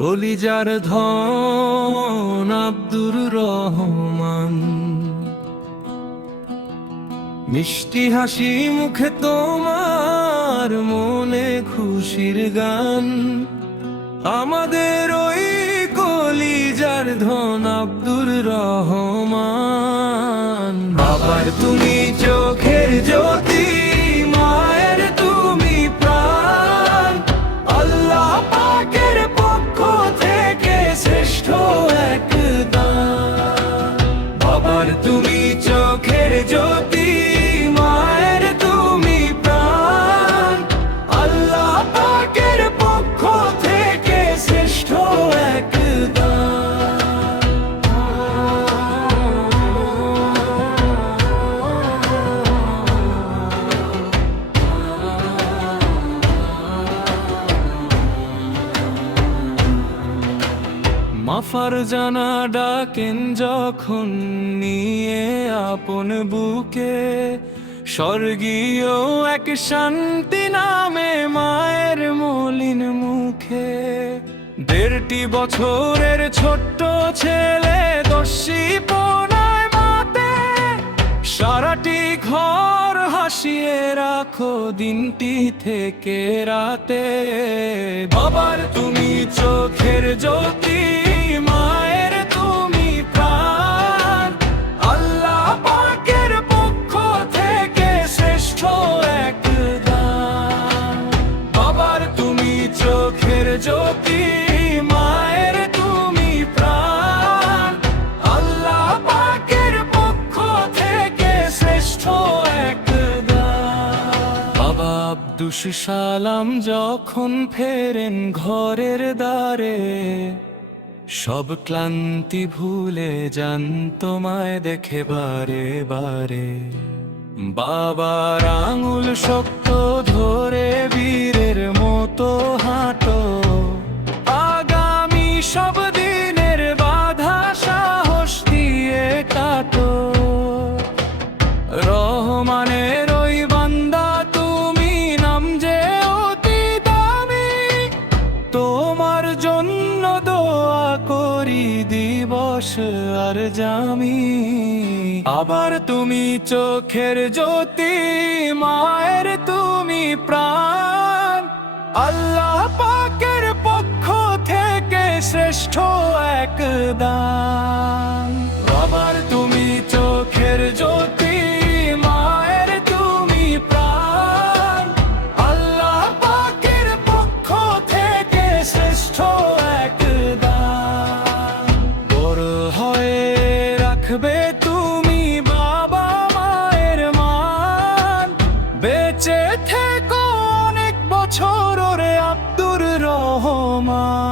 কলিজার ধন আব্দুর রহমান, মিষ্টি হাসি মুখে তোমার, মনে খুশির গান। আমাদের ওই কলিজার ধন আব্দুর রহমান। বাবার তুমি চোখের জ্যোতি, মায়ের তুমি প্রাণ। আল্লাহ পাকের পক্ষ থেকে শ্রেষ্ঠ এক দান। বাবার তুমি চোখের জ্যোতি, মায়ের তুমি প্রাণ। আল্লাহ পাকের পক্ষ থেকে শ্রেষ্ঠ এক মাফার জানা ডাকেন যখন নিয়ে আপন বুকে, স্বর্গীয় এক শান্তি নামে মায়ের মলিন মুখে। 1.5 বছরের ছোট্ট ছেলে দস্যি পোনায় মাতে, সারাটি ঘর হাসিয়ে রাখো দিনটি থেকে রাতে। বাবার তুমি চোখের জ্যোতি, মায়ের তুমি প্রাণ। আল্লাহ পাকের পক্ষ থেকে শ্রেষ্ঠ এক দান। বাবার তুমি চোখের জ্যোতি, মায়ের তুমি প্রাণ। আল্লাহ পাকের পক্ষ থেকে শ্রেষ্ঠ এক দান। বাবা আব্দুস সালাম যখন ফেরেন ঘরের দ্বারে, সব ক্লান্তি ভুলে যান তোমায় দেখে বারে বারে। বাবার আঙুল শক্ত ধরে বীরের মতো হাঁটো, আগামী সব দিনের বাধা সাহস দিয়ে কাটো। রহমানের ওই বান্দা তুমি, নাম যে অতি দামি। তোমার জন্য দোয়া করি দিবস আর জামি। আবার তুমি চোখের জ্যোতি, মায়ের তুমি প্রাণ। আল্লাহ পাকের পক্ষ থেকে শ্রেষ্ঠ এক দান। আবার তুমি চোখের জ্যোতি, মায়ের তুমি প্রাণ। আল্লাহ পাকের পক্ষ থেকে শ্রেষ্ঠ এক দান। বড় হয়ে রাখবে তুমি বাবা মায়ের মান, বেঁচে থেকো অনেক বছর রে আব্দুর রহমান।